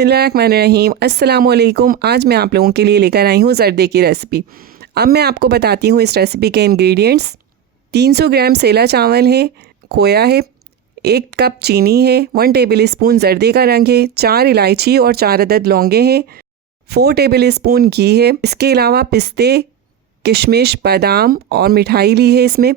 बिस्मिल्लाहिर्रहमानिर्रहीम। अस्सलामुअलैकुम। आज मैं आप लोगों के लिए लेकर आई हूँ ज़र्दे की रेसिपी। अब मैं आपको बताती हूँ इस रेसिपी के इंग्रेडिएंट्स। 300 ग्राम सेला चावल है, खोया है, 1 कप चीनी है, 1 टेबल स्पून ज़र्दे का रंग है, 4 इलायची और 4 अदद लौंगे हैं, 4 टेबल स्पून घी है। इसके अलावा पिस्ते, किशमिश, बादाम और मिठाई ली है। इसमें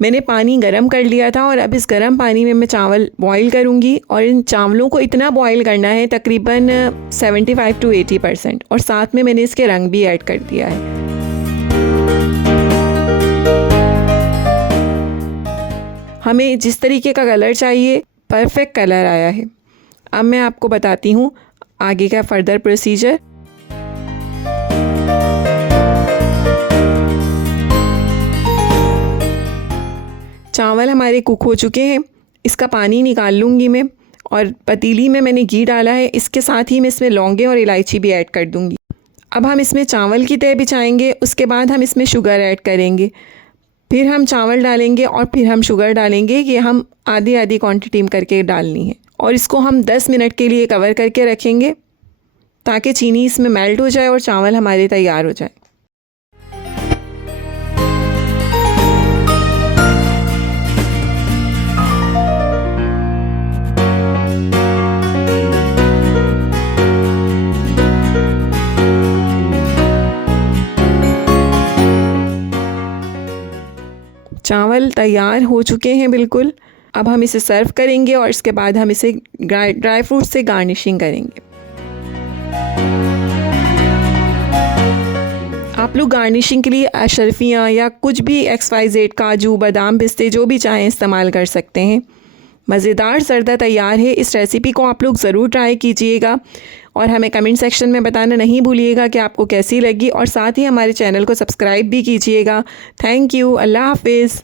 मैंने पानी गरम कर लिया था और अब इस गरम पानी में मैं चावल बॉईल करूँगी और इन चावलों को इतना बॉईल करना है तकरीबन 75 to 80%, और साथ में मैंने इसके रंग भी ऐड कर दिया है। हमें जिस तरीके का कलर चाहिए परफेक्ट कलर आया है। अब मैं आपको बताती हूँ आगे का फर्दर प्रोसीजर। चावल हमारे कुक हो चुके हैं, इसका पानी निकाल लूँगी मैं, और पतीली में मैंने घी डाला है। इसके साथ ही मैं इसमें लौंगे और इलायची भी ऐड कर दूँगी। अब हम इसमें चावल की तह बिछाएंगे, उसके बाद हम इसमें शुगर ऐड करेंगे, फिर हम चावल डालेंगे और फिर हम शुगर डालेंगे। ये हम आधी आधी क्वांटिटी में करके डालनी है और इसको हम 10 मिनट के लिए कवर करके रखेंगे ताकि चीनी इसमें मेल्ट हो जाए और चावल हमारे तैयार हो जाए। चावल तैयार हो चुके हैं बिल्कुल। अब हम इसे सर्व करेंगे और इसके बाद हम इसे ड्राई फ्रूट से गार्निशिंग करेंगे। आप लोग गार्निशिंग के लिए अशरफियाँ या कुछ भी XYZ, काजू, बादाम, पिस्ते जो भी चाहें इस्तेमाल कर सकते हैं। मज़ेदार ज़र्दा तैयार है। इस रेसिपी को आप लोग ज़रूर ट्राई कीजिएगा और हमें कमेंट सेक्शन में बताना नहीं भूलिएगा कि आपको कैसी लगी, और साथ ही हमारे चैनल को सब्सक्राइब भी कीजिएगा। Thank you. अल्लाह हाफिज़।